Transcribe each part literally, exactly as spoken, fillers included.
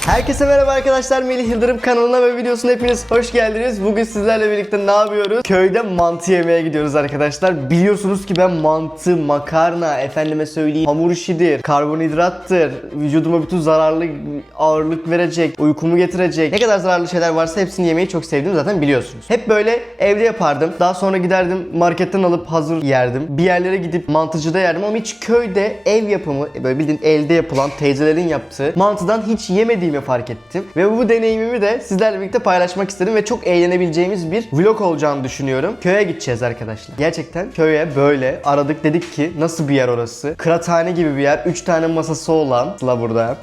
Herkese merhaba arkadaşlar, Melih Yıldırım kanalına ve videosuna hepiniz hoş geldiniz. Bugün sizlerle birlikte ne yapıyoruz? Köyde mantı yemeye gidiyoruz arkadaşlar. Biliyorsunuz ki ben mantı, makarna, efendime söyleyeyim hamur işidir, karbonhidrattır, vücuduma bütün zararlı ağırlık verecek, uykumu getirecek, ne kadar zararlı şeyler varsa hepsini yemeyi çok sevdim, zaten biliyorsunuz. Hep böyle evde yapardım. Daha sonra giderdim marketten alıp hazır yerdim. Bir yerlere gidip mantıcıda yerdim ama hiç köyde ev yapımı, böyle bildiğin elde yapılan teyzelerin yaptığı mantıdan hiç yemediğimi fark ettim. Ve bu deneyimimi de sizlerle birlikte paylaşmak istedim ve çok eğlenebileceğimiz bir vlog olacağını düşünüyorum. Köye gideceğiz arkadaşlar. Gerçekten köye böyle aradık, dedik ki nasıl bir yer orası? Kıraathane gibi bir yer. üç tane masası olan. Sıla burada.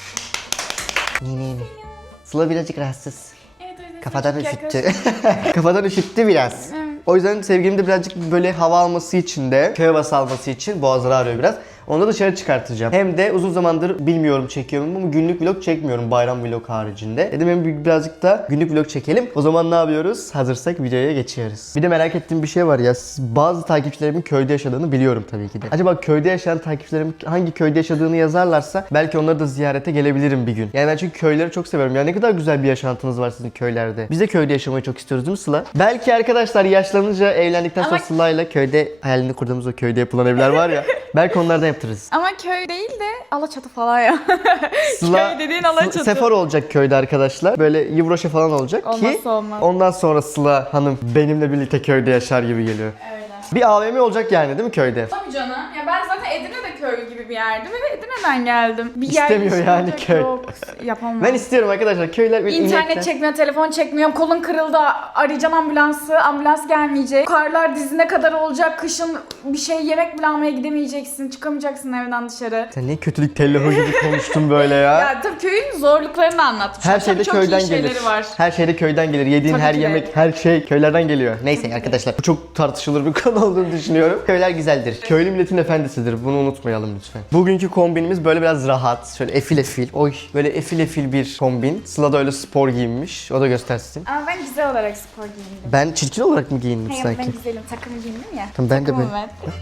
Yine yine. Sıla birazcık rahatsız. Evet, evet, Kafadan çok üşüttü. Kafadan üşüttü biraz. O yüzden sevgilim de birazcık böyle hava alması için de, köy havası alması için boğazları ağrıyor biraz. Onu da dışarı çıkartacağım. Hem de uzun zamandır bilmiyorum çekiyor muyum ama günlük vlog çekmiyorum bayram vlog haricinde. Dedim hem birazcık da günlük vlog çekelim. O zaman ne yapıyoruz? Hazırsak videoya geçiyoruz. Bir de merak ettiğim bir şey var ya. Bazı takipçilerimin köyde yaşadığını biliyorum tabii ki de. Acaba köyde yaşayan takipçilerim hangi köyde yaşadığını yazarlarsa belki onları da ziyarete gelebilirim bir gün. Yani ben çünkü köyleri çok seviyorum. Ya ne kadar güzel bir yaşantınız var sizin köylerde. Biz de köyde yaşamayı çok istiyoruz değil mi Sıla? Belki arkadaşlar yaşlanınca evlendikten sonra Ama... Sıla'yla köyde hayalini kurduğumuz o köyde yapılan evler var ya. Belki onlardan yaptırırız. Ama köy değil de Alaçatı falan ya. Sıla, köy dediğin Alaçatı. Sefor olacak köyde arkadaşlar. Böyle Yivroşa falan olacak Olmazsa ki olmaz. ondan sonra Sıla Hanım benimle birlikte köyde yaşar gibi geliyor. Öyle. Bir A V M olacak yani değil mi köyde? Tabii canım. Ya ben zaten Edirne'de köy gibi bir yerdim ve Edirne'den geldim. Bir yer İstemiyor dışı yani olacak, köy. Yok, yapamam. Ben istiyorum arkadaşlar köyler böyle İnternet inekler. çekmiyor, telefon çekmiyorum, kolun kırıldı, arayacaksın ambulansı, ambulans gelmeyecek. Karlar dizine kadar olacak, kışın bir şey yemek bile almaya gidemeyeceksin, çıkamayacaksın evden dışarı. Sen niye kötülük tellohu gibi konuştun böyle ya? Ya tabii köyün zorluklarını anlatmış. Her şeyde çok köyden iyi gelir. şeyleri var. Her şeyde köyden gelir. Yediğin Tabii her ki de. yemek, her şey köylerden geliyor. Neyse arkadaşlar bu çok tartışılır bir konu olduğunu düşünüyorum. Köyler güzeldir. Köylü milletin efendisidir. Bunu unutmayalım lütfen. Bugünkü kombinimiz böyle biraz rahat. Şöyle efil efil. Oy böyle efil efil bir kombin. Sıla da öyle spor giyinmiş. O da göstersin. Ama ben güzel olarak spor giyindim. Ben çirkin olarak mı giyindim Hayır sanki? ben güzelim, takım giyindim ya. Tamam, ben de Takımım ben. ben.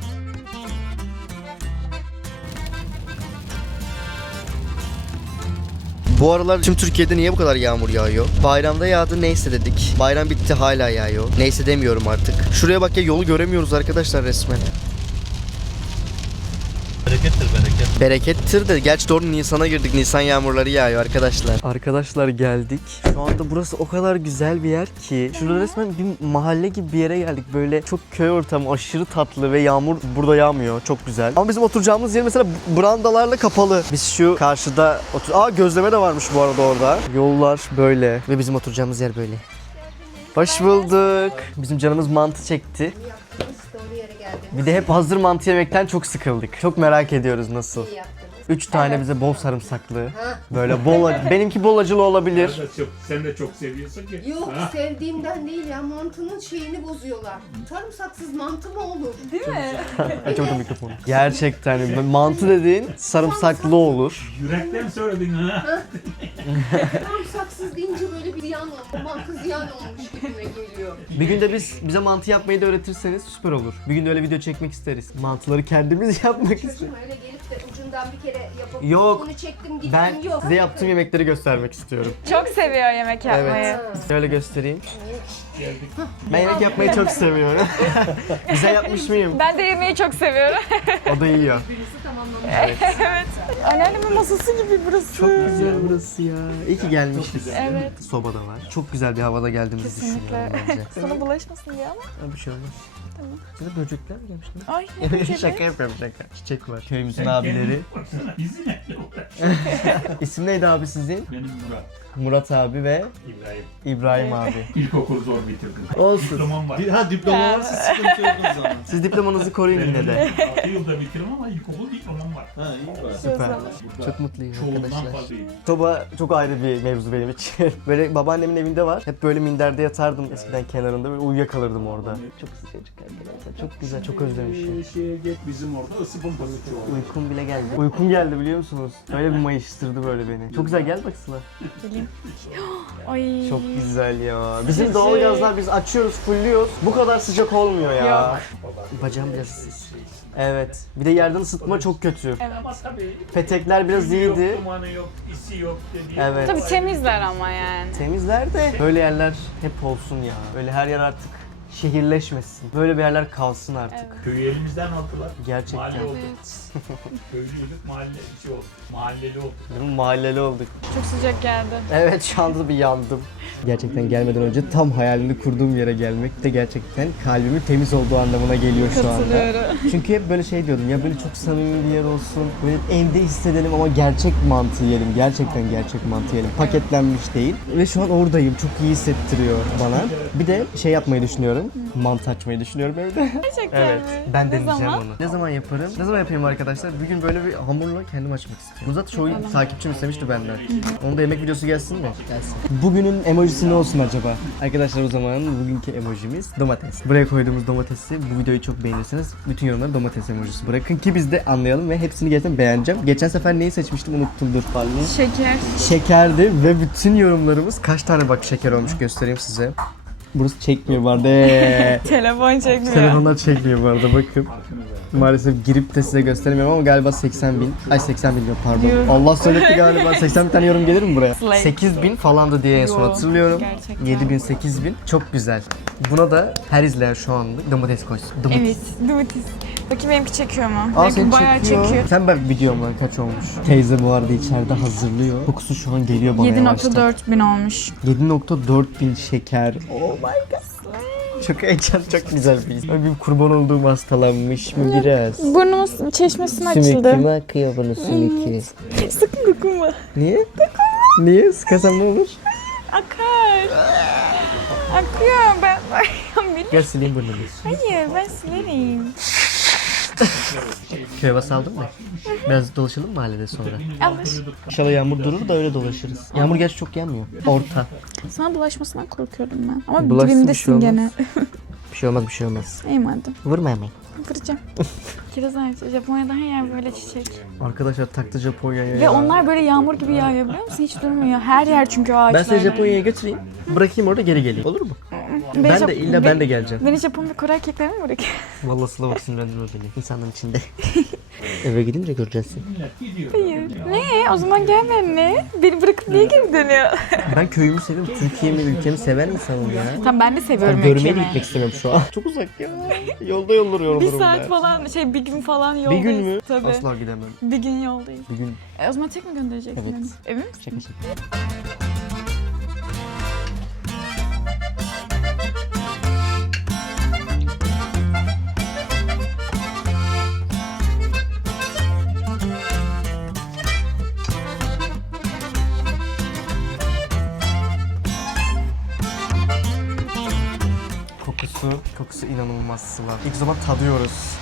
Bu aralar tüm Türkiye'de niye bu kadar yağmur yağıyor? Bayramda yağdı neyse dedik. Bayram bitti hala yağıyor. Neyse demiyorum artık. Şuraya bak ya, yolu göremiyoruz arkadaşlar resmen. Berekettir bereket. Berekettir de gerçi doğru Nisan'a girdik. Nisan yağmurları yağıyor arkadaşlar. Arkadaşlar geldik. Şu anda burası o kadar güzel bir yer ki. Şurada resmen bir mahalle gibi bir yere geldik. Böyle çok köy ortamı, aşırı tatlı ve yağmur burada yağmıyor. Çok güzel. Ama bizim oturacağımız yer mesela brandalarla kapalı. Biz şu karşıda otur... Aa gözleme de varmış bu arada orada. Yollar böyle ve bizim oturacağımız yer böyle. Hoş bulduk. Bizim canımız mantı çekti. Bir de hep hazır mantı yemekten çok sıkıldık. Çok merak ediyoruz nasıl. Üç tane bize bol sarımsaklı. Böyle bol acı. Benimki bol acılı olabilir. Sen de çok, sen de çok seviyorsun ki. Yok Ha? sevdiğimden değil ya, mantının şeyini bozuyorlar. Sarımsaksız mantı mı olur? Değil mi? Açamadım mikrofonu. Gerçekten mantı dediğin sarımsaklı olur. Yürekten söyledin ha. Sarımsaksız deyince böyle bir ziyan olmuş, mantı ziyan olmuş gibime geliyor. Bir gün de biz bize mantı yapmayı da öğretirseniz süper olur. Bir gün de öyle video çekmek isteriz. Mantıları kendimiz yapmak isteriz. Çocuğum öyle gelip de ucundan bir kere yapıp Yok. bunu çektim gittim Ben yok. size yaptığım yemekleri göstermek istiyorum. Çok seviyor yemek yapmayı. Evet. Şöyle göstereyim. Geldik. Ben yemek yapmayı çok seviyorum. Güzel yapmış mıyım? Ben de yemeği çok seviyorum. O da yiyor. evet. Anneannemin masası gibi burası. Çok güzel burası ya. İyi ki gelmişiz. Evet. Soba da var. Çok güzel bir havada geldiğimizi Kesinlikle. düşünüyorum bence. Sana bulaşmasın diye ama. Ha, bir şey olmaz. Tamam. Size böcekler mi gelmiş lan? Ay ne böceği? Şaka yapıyorum şaka. Çiçek var. Köyümüzün Sen abileri. kendin baksana, bizi neyle uğraş? İsim neydi abi sizin? Benim Murat, Murat abi ve İbrahim. İbrahim abi. İlkokulu zor bitirdim. Olsun. Diplomam var. Ha diploma varsa sıkıntı yok o zaman. Siz diplomanızı koruyun yine de. altı yılda bitirdim ama ilkokul diplomam var. Ha iyi var. Süper. Burada Çok mutluyum çoğundan arkadaşlar. fazlayım. Soba çok ayrı bir mevzu benim için. Böyle babaannemin evinde var. Hep böyle minderde yatardım eskiden kenarında. Böyle uyuyakalırdım orada. Çok sıcacık arkadaşlar. Çok güzel, çok özlemişim. Ee, Şeye geç bizim orada ısı bombası çoğu. Uykum bile geldi. Uykum geldi biliyor musunuz? Öyle bir mayıştırdı böyle beni. Çok güzel, gel bak Sıla. bakayım. Ay. Çok güzel ya. Bizim doğalgazlar biz açıyoruz, fulluyoruz. Bu kadar sıcak olmuyor ya. Yok. Bacağım biraz. Evet. Bir de yerden ısıtma çok kötü. Ama tabii Petekler biraz külü yok, iyiydi. dumanı yok, isi yok dediği. Evet. Tabii temizler ama yani. Temizler de böyle yerler hep olsun ya. Böyle her yer artık şehirleşmesin. Böyle bir yerler kalsın artık. Köyü elimizden aldılar. Gerçekten. Mahalle olduk. Köylüydük, mahalle bir şey oldu. Mahalleli olduk. Değil mi? Mahalleli olduk. Çok sıcak geldi. Evet şu anda bir yandım. Gerçekten gelmeden önce tam hayalini kurduğum yere gelmek de gerçekten kalbimin temiz olduğu anlamına geliyor şu anda. Katılıyorum. Çünkü hep böyle şey diyordum ya böyle çok samimi bir yer olsun. Böyle evde hissedelim ama gerçek mantı yiyelim. Gerçekten gerçek mantı yiyelim. Paketlenmiş değil. Ve şu an oradayım. Çok iyi hissettiriyor bana. Bir de şey yapmayı düşünüyorum. Mantı açmayı düşünüyorum evde. Gerçekten Evet. mi? Ben Ne deneyeceğim zaman? onu. Ne zaman yaparım? Ne zaman yapayım arkadaşlar? Bir gün böyle bir hamurla kendim açmak istiyorum. Bu zaten çoğu takipçim istemişti benden. Onun da yemek videosu gelsin mi? Gelsin. Bugünün emojisi ne olsun acaba? Arkadaşlar o zaman bugünkü emojimiz domates. Buraya koyduğumuz domatesi bu videoyu çok beğenirseniz bütün yorumlara domates emojisi bırakın ki biz de anlayalım ve hepsini gerçekten beğeneceğim. Geçen sefer neyi seçmiştim unuttum dur pardon. Şeker. Şekerdi ve bütün yorumlarımız kaç tane bak şeker olmuş göstereyim size. Burası çekmiyor vardı. Telefon çekmiyor. Telefonlar çekmiyor bu arada bakın. Maalesef girip de size gösteremiyorum ama galiba seksen bin. Ay seksen bin yok pardon. Yuh. Allah söyletti galiba. seksen bin tane yorum gelir mi buraya? Slay. sekiz bin falandı diye en son Yo, hatırlıyorum. gerçekten. yedi bin sekiz bin. Çok güzel. Buna da her izleyen şu anda domates koysun. Domates. Evet, domates. Bakayım benimki çekiyor mu? Aa Benimki seni bayağı çekiyor. çekiyor. Sen bak videomlar kaç olmuş. Teyze bu arada içeride hazırlıyor. Kokusu şu an geliyor bana yedi nokta yavaştan. dört bin olmuş. yedi nokta dört bin şeker. Oh my god. Çok heyecan, çok güzel bir his. Bir kurban olduğum hastalanmış mı biraz? Burnumuz çeşmesine Sümükü açıldı. mü akıyor bunun sümükü? Sakın dokunma. Niye? Niye? Sıkasam ne olur? Akar. Akıyor ben. Gel sileyim burnumu. Hayır ben silerim. Köy havası aldın mı? Biraz dolaşalım mı mahallede sonra? Alır. İnşallah yağmur durur da öyle dolaşırız. Yağmur gerçi çok yağmıyor. Orta. Sana bulaşmasından korkuyordum ben. Ama Bulaşsın, bir şey dibimdesin olmaz. gene. Bir şey olmaz bir şey olmaz. İyi madem. Vurma hemen. Vuracağım. Kiraz ağacı. Japonya'da her yer böyle çiçek. Arkadaşlar taktı Japonya'ya Ve ya. onlar böyle yağmur gibi yağıyor biliyor musun? Hiç durmuyor. Her yer çünkü o ağaçlar. Ben seni Japonya'ya götüreyim. Bırakayım orada geri geleyim. Olur mu? Beni Ben Jap- de illa ben de geleceğim. Beni Japon ve Kore erkeklerine mi bırakıyor? Vallahi Sıla bak sinirlendirme beni. İnsanların içinde. Eve gidince göreceksin. Millet gidiyor. Hayır. Ne? O zaman gel benimle. Beni bırakıp niye geri dönüyor? Ben köyümü seviyorum. Türkiye'mi, ülkemi seven insanım ya. Tamam ben de seviyorum Ben görmeye de ülkemi. gitmek istemiyorum şu an. Çok uzak ya. Yolda yollar Bir yorulurum saat ben. falan şey bir gün falan Bir yoldayız. gün mü? Tabii. Asla gidemem. Bir gün yoldayız. Bir gün. E, o zaman tek mi göndereceksin Evet. beni? Emin misin? Şaka şaka. Kokusu, kokusu inanılmaz Sıla. İlk zaman tadıyoruz.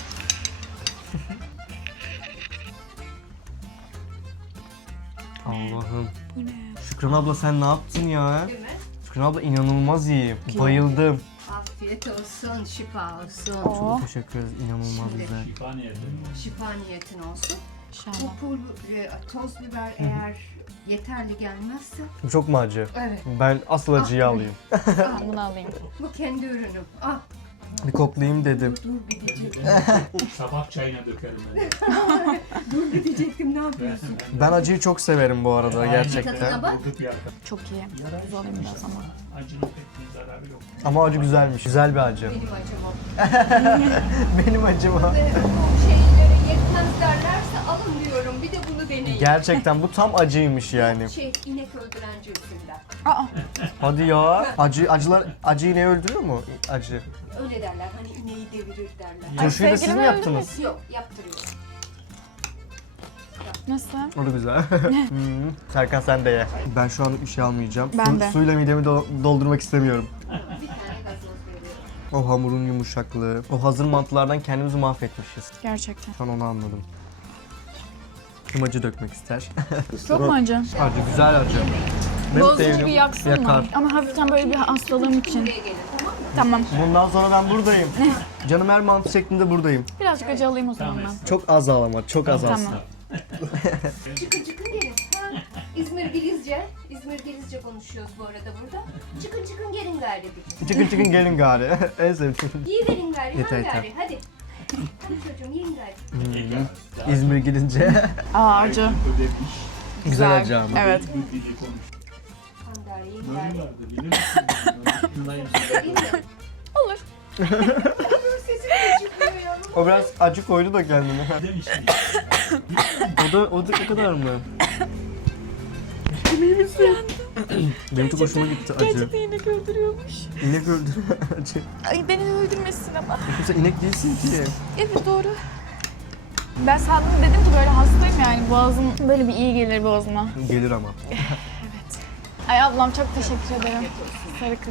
Allah'ım. Bu ne? Şükran abla sen ne yaptın ya? Değil mi? Şükran abla inanılmaz iyi. Bayıldım. Afiyet olsun, şifa olsun. Oh. Teşekkür ederiz. İnanılmaz Şimdi. güzel. Şifa niyeti. Şifa niyetin olsun. Bu İnşallah. pul, e, toz biber eğer yeterli gelmezse, Çok mu acı? evet, Ben asıl acıyı alayım. Ben bunu alayım. bu kendi ürünüm. Al, Bir koklayayım dedim. dur bir diyecektim. Sabah çayına dökerim ben. Dur bir diyecektim, ne yapıyorsun? Ben acıyı çok severim bu arada Tadına gerçekten. bak. Bulduk ya. Çok iyi. Güzel olayım biraz ama. Acının pek bir zararı yok. Ama acı güzelmiş. Güzel bir acı. Benim acım o. Benim acım o. Ve bu şeylere yetmez derlerse alın diyorum, bir de bunu deneyin. Gerçekten bu tam acıymış yani. Şey, inek öldüren cinsinden. Aa, Hadi ya. Acı acılar acıyı ne öldürüyor mu? Acı. Öyle derler, hani ineği devirir derler. Ay, Turşuyu da siz mi sevgilimi yaptınız? Yok, yaptırıyor. nasıl? O da güzel. Hmm. Serkan sen de ye. Ben şu an bir şey almayacağım. Ben Su- de. Suyla midemi do- doldurmak istemiyorum. Bir tane gazoz veriyorum. O hamurun yumuşaklığı. O hazır mantılardan kendimizi mahvetmişiz. Gerçekten. Şu an onu anladım. Kim acı dökmek ister? Çok mu acı? Acı, güzel acı. Benim Bozdur sevdiğim bir yaksın yakar. mı? Ama hafiften böyle bir hastalığım için. Buraya gelin, tamam mı? Tamam. Bundan sonra ben buradayım. Canım her mantı şeklinde buradayım. Birazcık acı alayım o zaman ben. Çok az al ama, çok az al. Tamam. Çıkın çıkın gelin. Ha? İzmirgilizce. İzmirgilizce konuşuyoruz bu arada burada. Çıkın çıkın gelin gari dedi. Çıkın çıkın gelin gari. En sevdiğim. Yiyiverin gari. Yeter, Hadi yeter. gari. Hadi. Hadi çocuğum yiyin gari. İzmir gidince. Aa acı. Ödemiş. Güzel acı ama. Evet. Bu dili konuş. Han gari yiyin Böyle gari. vardı bilir misin? Bundan Vereyim mi? Olur. Sesim de çıkmıyor ya. O biraz acı koydu da kendine. demiş mi? O da o da o kadar mı? İyi misin? Benim çok hoşuma gitti acı. Gerçekten inek öldürüyormuş. İnek öldü acı. Ay beni öldürmesin ama. Sen inek değilsin ki. Evet doğru. Ben sandım dedim ki böyle hastayım yani boğazım böyle bir iyi gelir boğazıma. Gelir ama. Ay ablam çok teşekkür ederim. Sarı kız.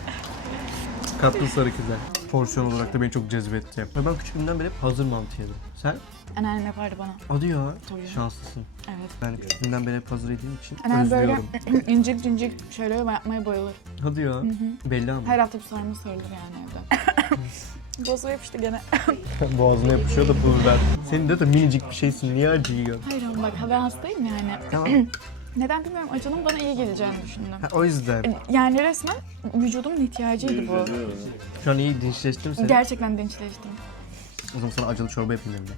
Katlı sarı güzel. Porsiyon olarak da beni çok cezbetti. Ve ben küçüklüğümden beri hep hazır mantı yedim. Sen? Anneannem yapardı bana. Hadi ya. Tabii. Şanslısın. Evet. Ben küçüklüğümden beri hep hazır yediğim için Anneannem böyle özlüyorum. incik incik şöyle yapmaya bayılır. Hadi ya. Belli ama. Her hafta bir sarma sarılır yani evde. Boğazıma yapıştı gene. Boğazına yapışıyor da pul biber. Senin de de minicik bir şeysin. Niye acı yiyorsun? Hayır ama bak ben hastayım yani. Tamam. Neden bilmiyorum acının bana iyi geleceğini düşündüm. Ha, o yüzden. Yani resmen vücudumun ihtiyacıydı bu. Şu an iyi dinçleştin mi sen? Gerçekten dinçleştim. O zaman sana acılı çorba yapayım evde.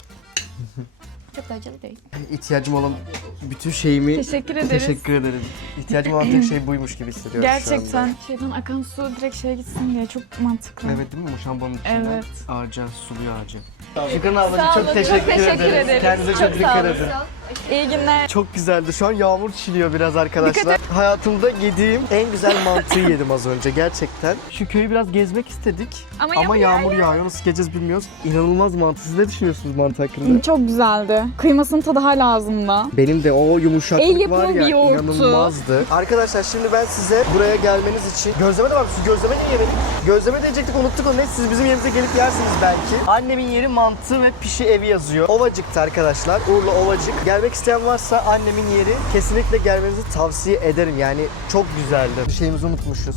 Çok da acılı değil. İhtiyacım olan bütün şeyimi... Teşekkür ederiz. Teşekkür ederim. İhtiyacım olan tek şey buymuş gibi hissediyorum şu anda. Gerçekten şeyden akan su direkt şeye gitsin diye çok mantıklı. Evet değil mi? Bu şampuanın içinden Evet. ağaca, suluyor ağacı. Şükran ablacığım Sağ çok olun, teşekkür, çok teşekkür ederiz. ederiz. Kendinize çok, Çok sağ dikkat olun. edin. İyi günler. Çok güzeldi. Şu an yağmur çiliyor biraz arkadaşlar. Hayatımda yediğim en güzel mantıyı yedim az önce gerçekten. Şu köyü biraz gezmek istedik. Ama Ama yağmur yağmur yağıyor. Nasıl gezeceğiz bilmiyoruz. İnanılmaz mantı. Siz ne düşünüyorsunuz mantı hakkında? Çok güzeldi. Kıymasının tadı hala ağzımda. Benim de o yumuşaklık El yapımı var ya bir yoğurttu. inanılmazdı. Arkadaşlar şimdi ben size buraya gelmeniz için gözleme de var. Siz gözleme niye yemedik? Gözleme diyecektik unuttuk onu. Neyse siz bizim yerimize gelip yersiniz belki. Annemin yeri mantı ve pişi evi yazıyor. Ovacık'ta arkadaşlar. Urla Ovacık. Gelmek isteyen varsa annemin yeri. Kesinlikle gelmenizi tavsiye ederim. Yani çok güzeldi. Bir şeyimizi unutmuşuz.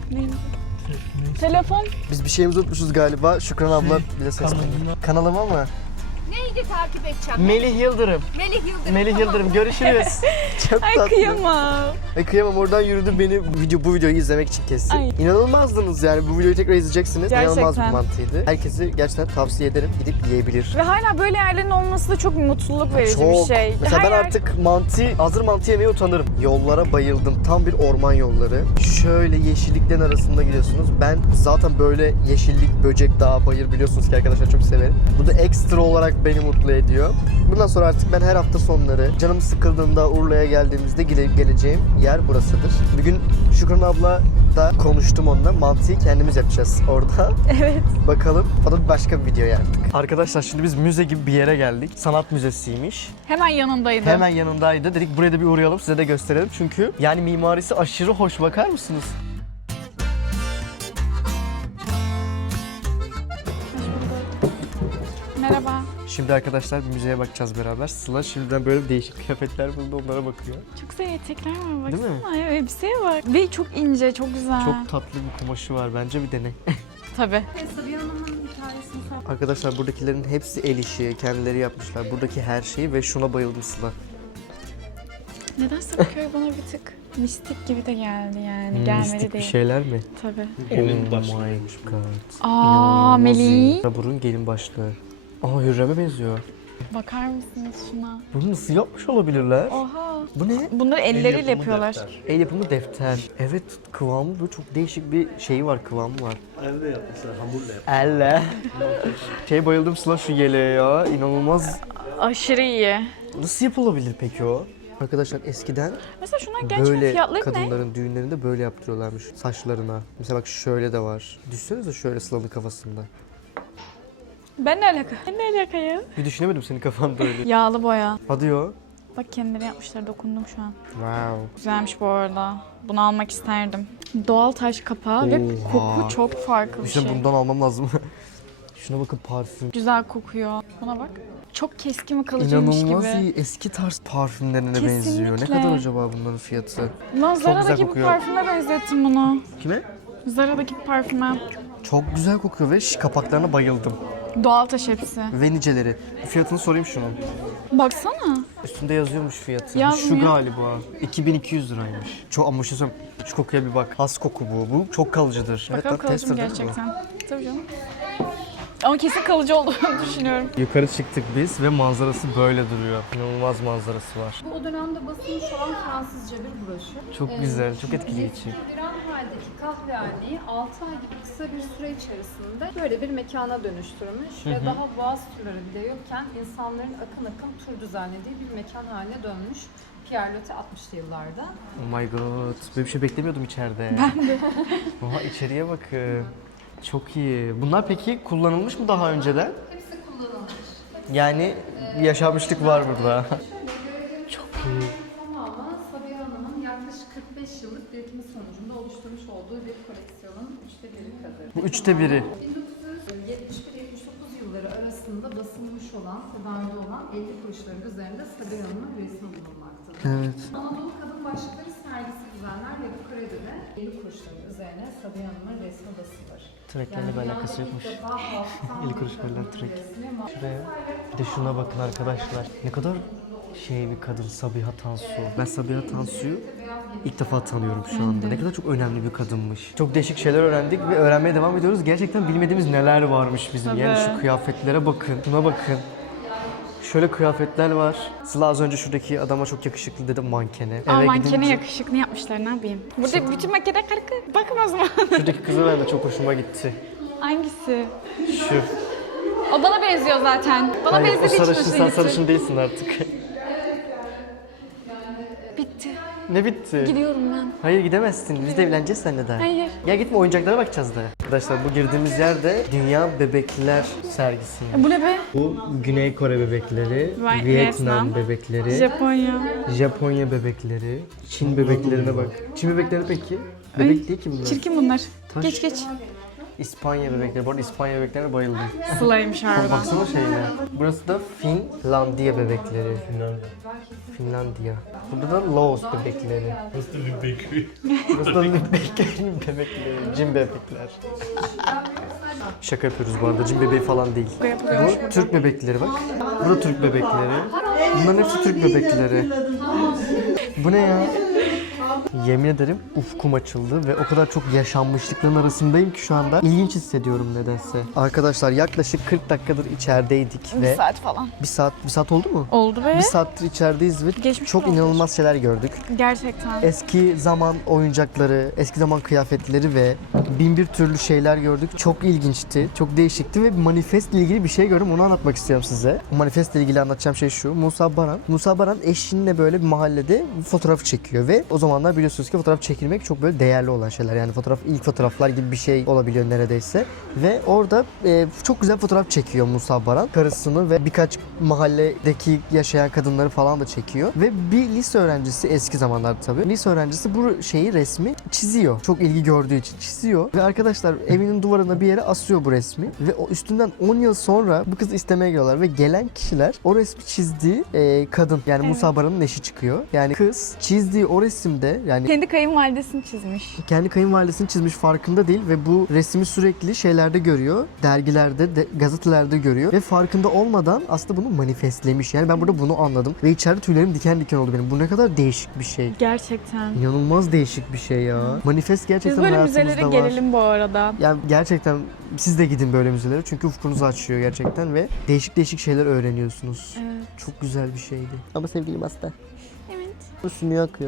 Telefon. Biz bir şeyimizi unutmuşuz galiba. Şükran abla bize sesleniyor. Kanalıma mı? Neydi takip edeceğim? Melih Yıldırım. Melih Yıldırım. Melih tamam. Yıldırım görüşürüz. Çok Ay tatlı. kıyamam. Ay kıyamam oradan yürüdü beni video bu videoyu izlemek için kesin. Ay. İnanılmazdınız yani bu videoyu tekrar izleyeceksiniz. Gerçekten. İnanılmaz bir mantıydı. Herkesi gerçekten tavsiye ederim gidip yiyebilir. Ve hala böyle yerlerin olması da çok mutluluk verici Çok. bir şey. Mesela Her ben yer- artık mantı, hazır mantı yemeye utanırım. Yollara bayıldım. Tam bir orman yolları. Şöyle yeşilliklerin arasında gidiyorsunuz. Ben zaten böyle yeşillik, böcek, dağ, bayır biliyorsunuz ki arkadaşlar çok severim. Bu da ekstra olarak beni mutlu ediyor. Bundan sonra artık ben her hafta sonları canım sıkıldığında Urla'ya geldiğimizde gele- geleceğim yer burasıdır. Bugün Şükran abla da konuştum onunla. Mantıyı kendimiz yapacağız orada. Evet. Bakalım. O da başka bir video yani. Arkadaşlar şimdi biz müze gibi bir yere geldik. Sanat müzesiymiş. Hemen yanındaydı. Hemen yanındaydı. Dedik buraya da bir uğrayalım size de gösterelim. Çünkü yani mimarisi aşırı hoş. Bakar mısınız? Merhaba. Şimdi arkadaşlar bir müzeye bakacağız beraber. Sıla şimdiden böyle değişik kıyafetler buldu onlara bakıyor. Çok güzel etekler var Değil mi? baksana. Evet, elbiseye bak. Ve çok ince, çok güzel. Çok tatlı bir kumaşı var. Bence bir deney. Tabii. Sabiha Hanım'ın hikayesini sor. Arkadaşlar buradakilerin hepsi el işi. Kendileri yapmışlar. Buradaki her şeyi ve şuna bayıldım Sıla. Nedense bu köy bana bir tık mistik gibi de geldi yani. Hmm, Gelmedi mistik bir değil. şeyler mi? Tabii. Oh my god. Aa İnanılmaz Melih. iyi. Burun gelin başlığı. Aa Hürrem'e benziyor. Bakar mısınız şuna? Bunu nasıl yapmış olabilirler? Oha. Bu ne? Bunları elleriyle yapıyorlar. El yapımı defter. Evet kıvamı böyle çok değişik bir şeyi var, kıvamı var. Elle yapmışlar, hamurla yapmışlar. Elle. şey bayıldım Sıla şu yeleğe ya. İnanılmaz. Aşırı iyi. Nasıl yapılabilir peki o? Arkadaşlar eskiden Mesela şunlar gerçekten böyle fiyatları ne? kadınların düğünlerinde böyle yaptırıyorlarmış saçlarına. Mesela bak şöyle de var. Düşünsenize şöyle Sıla'nın kafasında. Ben ne alaka? Ben ne alaka ya? Bir düşünemedim senin kafan böyle. Yağlı boya. Hadi ya. Bak kendileri yapmışlar, dokundum şu an. Wow. Güzelmiş bu arada. Bunu almak isterdim. Doğal taş kapağı ve Oha. koku çok farklı bir şey. Düşünün bundan almam lazım. Şuna bakın parfüm. Güzel kokuyor. Buna bak. Çok keskin ve kalıcıymış İnanılmaz gibi. iyi. Eski tarz parfümlerine benziyor. Ne Kesinlikle. kadar acaba bunların fiyatı? Lan güzel Zara'daki bir kokuyor. parfüme benzettim bunu. Kime? Zara'daki bir parfüme. Çok güzel kokuyor ve şş, kapaklarına bayıldım. Doğal taş hepsi. Ve niceleri. Fiyatını sorayım şunun. Baksana. Üstünde yazıyormuş fiyatı. Yazmıyor. Şu galiba. iki bin iki yüz liraymış. Çok ama bir şey söyleyeyim. Şu kokuya bir bak. Has koku bu. Bu çok kalıcıdır. Bakalım lan, kalıcı mı tester değil mi bu? gerçekten? Tabii canım. Ama kesin kalıcı olduğunu düşünüyorum. Yukarı çıktık biz ve manzarası böyle duruyor. İnanılmaz manzarası var. Bu o dönemde basılmış olan Fransızca bir broşür. Çok güzel, çok etkileyici. Sürdüren haldeki kahvehaneyi altı ay gibi kısa bir süre içerisinde böyle bir mekana dönüştürmüş ve daha boğaz turları bile yokken insanların akın akın tur düzenlediği bir mekan haline dönmüş. Pierre Loti altmışlı yıllarda. Oh my god. Böyle bir şey beklemiyordum içeride. Ben de. Oha içeriye bakın. Çok iyi. Bunlar peki kullanılmış mı daha önceden? Hepsi kullanılmış. Yani yaşanmışlık var burada. Çok iyi. Tamamı Sabiha Hanım'ın yaklaşık kırk beş yıllık üretimi sonucunda oluşturmuş olduğu bir koleksiyonun üçte biri kadar. Bu üçte biri. bin dokuz yüz yetmiş bir yetmiş dokuz yılları arasında basılmış olan, tedavide olan elli kuruşların üzerinde Sabiha Hanım'ın resmi bulunmaktadır. Evet. Anadolu Kadın Başlıkları sergisi düzenler ve bu krediyle elli kuruşların üzerine Sabiha Hanım'ın resmi basılır. Treklerle bir alakası yokmuş. elli kuruş verilen trek. Şuraya. Şuraya. Bir de şuna bakın arkadaşlar. Ne kadar şey bir kadın Sabiha Tansu. Ben Sabiha Tansu'yu ilk defa tanıyorum şu anda. Ne kadar çok önemli bir kadınmış. Çok değişik şeyler öğrendik ve öğrenmeye devam ediyoruz. Gerçekten bilmediğimiz neler varmış bizim. Yani şu kıyafetlere bakın. Buna bakın. Şöyle kıyafetler var. Sıla az önce şuradaki adama çok yakışıklı dedi mankene. Aa Eve mankene gidince- yakışıklı yapmışlar, ne yapayım? Burada bütün makine karkı. Bakın o zaman. Şuradaki kızı ben de çok hoşuma gitti. Hangisi? Şu. O bana benziyor zaten. Bana Hayır, o benzediği için sarışın, hoşuna sen gitti. sarışın değilsin artık. Bitti. Ne bitti? Gidiyorum ben. Hayır gidemezsin. Biz de evleneceğiz seninle daha. Hayır. Gel gitme, oyuncaklara bakacağız da. Arkadaşlar bu girdiğimiz yerde Dünya Bebekler sergisi. Bu ne be? Bu Güney Kore bebekleri, Vay, Vietnam Vietnam. bebekleri, Japonya. Japonya bebekleri, Çin bebeklerine bak. Çin bebekleri peki? Bebek değil ki bunlar. Çirkin bunlar. Taş. Geç geç. İspanya bebekleri. Bu arada İspanya bebeklerine bayıldım. Sıla'ymış harbiden. Baksana şeyine. Burası da Finlandiya bebekleri. Finlandiya. Burada da Laos bebekleri. Burası da bir bekliyor. Burası da bebeklerin bebekleri. Cin bebekler. Şaka yapıyoruz bu arada. Cin bebeği falan değil. Bu Türk bebekleri bak. Burada Türk bebekleri. Bunların hepsi Türk bebekleri. Bu ne ya? Yemin ederim ufkum açıldı ve o kadar çok yaşanmışlıkların arasındayım ki şu anda. İlginç hissediyorum nedense. Arkadaşlar yaklaşık kırk dakikadır içerideydik Bir ve saat falan. bir saat bir saat oldu mu? Oldu be. Bir saattir içerideyiz ve Geçmiş çok olabilir. inanılmaz şeyler gördük. Gerçekten. Eski zaman oyuncakları, eski zaman kıyafetleri ve bin bir türlü şeyler gördük. Çok ilginçti, çok değişikti ve manifestle ilgili bir şey gördüm. Onu anlatmak istiyorum size. Bu manifestle ilgili anlatacağım şey şu. Musa Baran. Musa Baran eşinle böyle bir mahallede bir fotoğraf çekiyor ve o zamanlar biliyorsunuz ki fotoğraf çekilmek çok böyle değerli olan şeyler. Yani fotoğraf ilk fotoğraflar gibi bir şey olabiliyor neredeyse. Ve orada e, çok güzel fotoğraf çekiyor Musa Baran. Karısını ve birkaç mahalledeki yaşayan kadınları falan da çekiyor. Ve bir lise öğrencisi, eski zamanlarda tabii. Lise öğrencisi bu şeyi, resmi çiziyor. Çok ilgi gördüğü için çiziyor. Ve arkadaşlar evinin duvarına bir yere asıyor bu resmi. Ve o üstünden on yıl sonra bu kızı istemeye geliyorlar. Ve gelen kişiler o resmi çizdiği e, kadın. Yani Musa Baran'ın eşi çıkıyor. Yani kız çizdiği o resimde, yani Kendi kayınvalidesini çizmiş. kendi kayınvalidesini çizmiş, farkında değil ve bu resmi sürekli şeylerde görüyor. Dergilerde, de, gazetelerde görüyor ve farkında olmadan aslında bunu manifestlemiş. Yani ben burada bunu anladım ve içeride tüylerim diken diken oldu benim. Bu ne kadar değişik bir şey. Gerçekten. İnanılmaz değişik bir şey ya. Manifest Biz gerçekten böyle hayatımızda müzelere var. gelelim bu arada. Yani gerçekten siz de gidin böyle müzelere çünkü ufkunuzu açıyor gerçekten ve değişik değişik şeyler öğreniyorsunuz. Evet. Çok güzel bir şeydi. Ama sevgilim hasta. Evet. Bu sunuyor akıyor.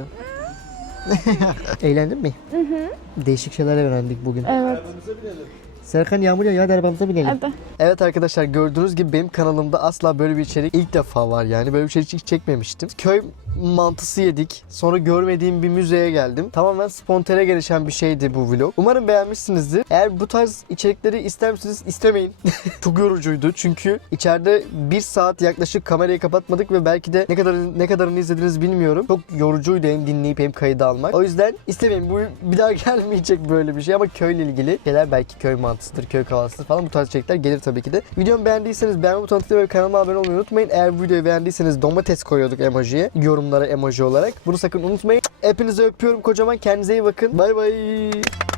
Eğlendin mi? Hı hı. Değişik şeyler öğrendik bugün. Evet. Serkan Yağmur ya, hadi arabamıza binelim. Hadi. Evet arkadaşlar, gördüğünüz gibi benim kanalımda asla böyle bir içerik ilk defa var yani. Böyle bir içerik hiç çekmemiştim. Köy mantısı yedik. Sonra görmediğim bir müzeye geldim. Tamamen spontane gelişen bir şeydi bu vlog. Umarım beğenmişsinizdir. Eğer bu tarz içerikleri ister misiniz? İstemeyin. Çok yorucuydu çünkü içeride bir saat yaklaşık kamerayı kapatmadık ve belki de ne kadar ne kadarını izlediniz bilmiyorum. Çok yorucuydu hem dinleyip hem kayıda almak. O yüzden istemeyin. Bu bir daha gelmeyecek böyle bir şey ama köyle ilgili şeyler, belki köy mantısıdır, köy kahvaltısıdır falan, bu tarz içerikler gelir tabii ki de. Videomu beğendiyseniz beğenme butonuna tıklamayı ve kanalıma abone olmayı unutmayın. Eğer bu videoyu beğendiyseniz domates koyuyorduk emojiye, yorumlara emoji olarak. Bunu sakın unutmayın. Hepinizi öpüyorum kocaman. Kendinize iyi bakın. Bay bay.